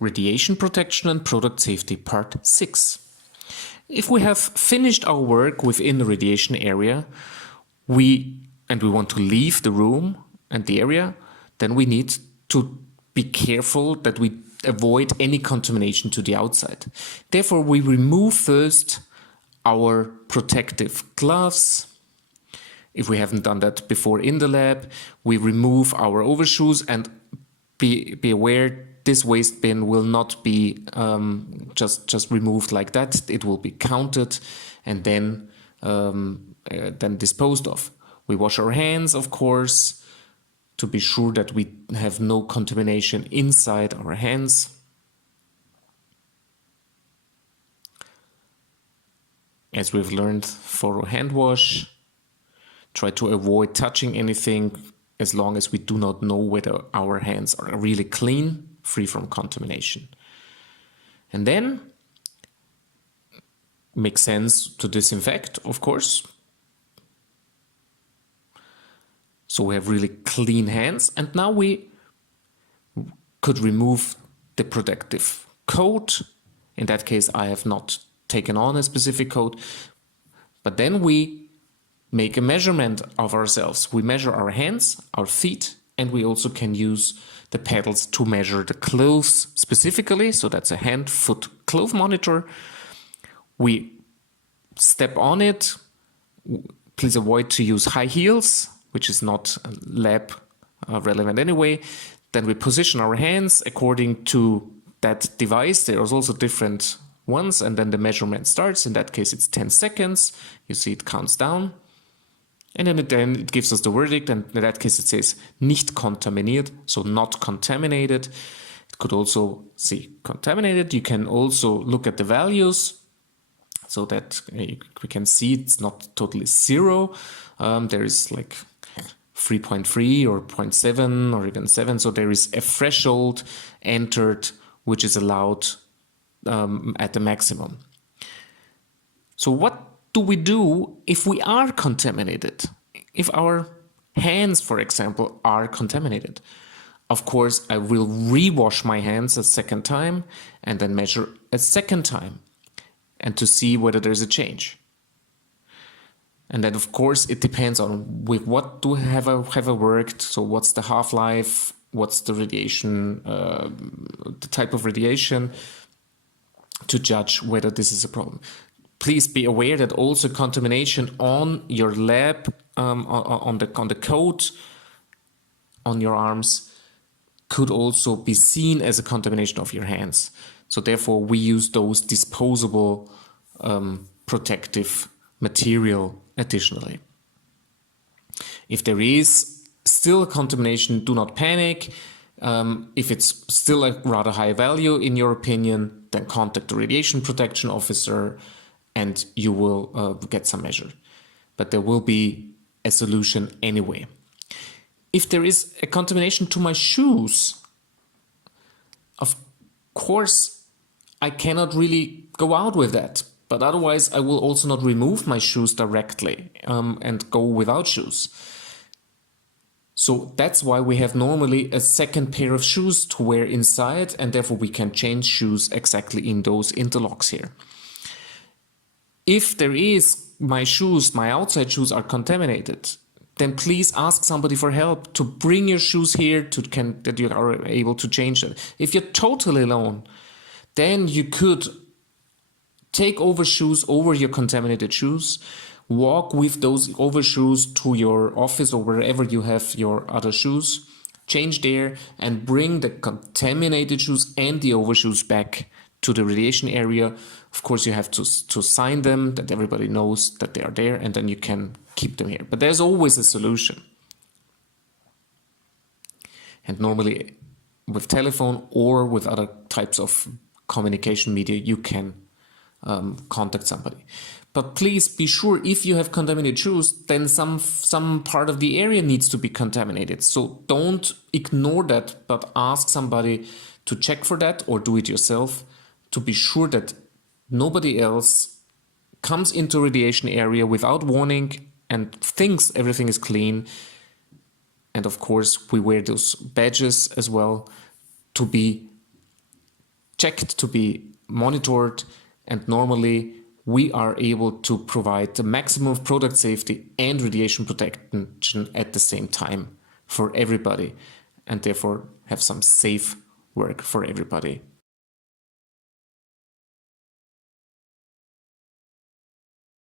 Radiation Protection and Product Safety Part 6. If we have finished our work within the radiation area, we want to leave the room and the area, then we need to be careful that we avoid any contamination to the outside. Therefore, we remove first our protective gloves. If we haven't done that before in the lab, we remove our overshoes and be aware this waste bin will not be just removed like that. It will be counted and then disposed of. We wash our hands, of course, to be sure that we have no contamination inside our hands. As we've learned, thorough hand wash. Try to avoid touching anything as long as we do not know whether our hands are really clean, free from contamination. And then makes sense to disinfect, of course. So we have really clean hands, and now we could remove the protective coat. In that case, I have not taken on a specific coat, but then we make a measurement of ourselves. We measure our hands, our feet, and we also can use the pedals to measure the clothes specifically. So that's a hand, foot, clove monitor. We step on it. Please avoid to use high heels, which is not lab relevant anyway. Then we position our hands according to that device. There's also different ones, and then the measurement starts. In that case, it's 10 seconds. You see it counts down. And then it gives us the verdict, and in that case it says nicht kontaminiert, so not contaminated. It could also say contaminated. You can also look at the values so that we can see it's not totally zero. There is like 3.3 or 0.7 or even 7. So there is a threshold entered which is allowed at the maximum. So what do we do if we are contaminated? If our hands, for example, are contaminated? Of course, I will rewash my hands a second time and then measure a second time and to see whether there's a change. And then, of course, it depends on with what do have I worked. So what's the half-life? What's the radiation, the type of radiation, to judge whether this is a problem. Please be aware that also contamination on your lab, on the coat, on your arms, could also be seen as a contamination of your hands. So therefore, we use those disposable protective material additionally. If there is still a contamination, do not panic. If it's still a rather high value in your opinion, then contact the radiation protection officer and you will get some measure. But there will be a solution anyway. If there is a contamination to my shoes, of course, I cannot really go out with that. But otherwise, I will also not remove my shoes directly and go without shoes. So that's why we have normally a second pair of shoes to wear inside, and therefore we can change shoes exactly in those interlocks here. If there is my shoes, my outside shoes are contaminated, then please ask somebody for help to bring your shoes here that you are able to change them. If you're totally alone, then you could take overshoes over your contaminated shoes, walk with those overshoes to your office or wherever you have your other shoes, change there and bring the contaminated shoes and the overshoes back to the radiation area. Of course, you have to sign them, that everybody knows that they are there, and then you can keep them here. But there's always a solution. And normally with telephone or with other types of communication media, you can contact somebody. But please be sure if you have contaminated shoes, then some part of the area needs to be contaminated. So don't ignore that, but ask somebody to check for that or do it yourself to be sure that nobody else comes into radiation area without warning and thinks everything is clean. And of course, we wear those badges as well to be checked, to be monitored, and normally we are able to provide the maximum of product safety and radiation protection at the same time for everybody, and therefore have some safe work for everybody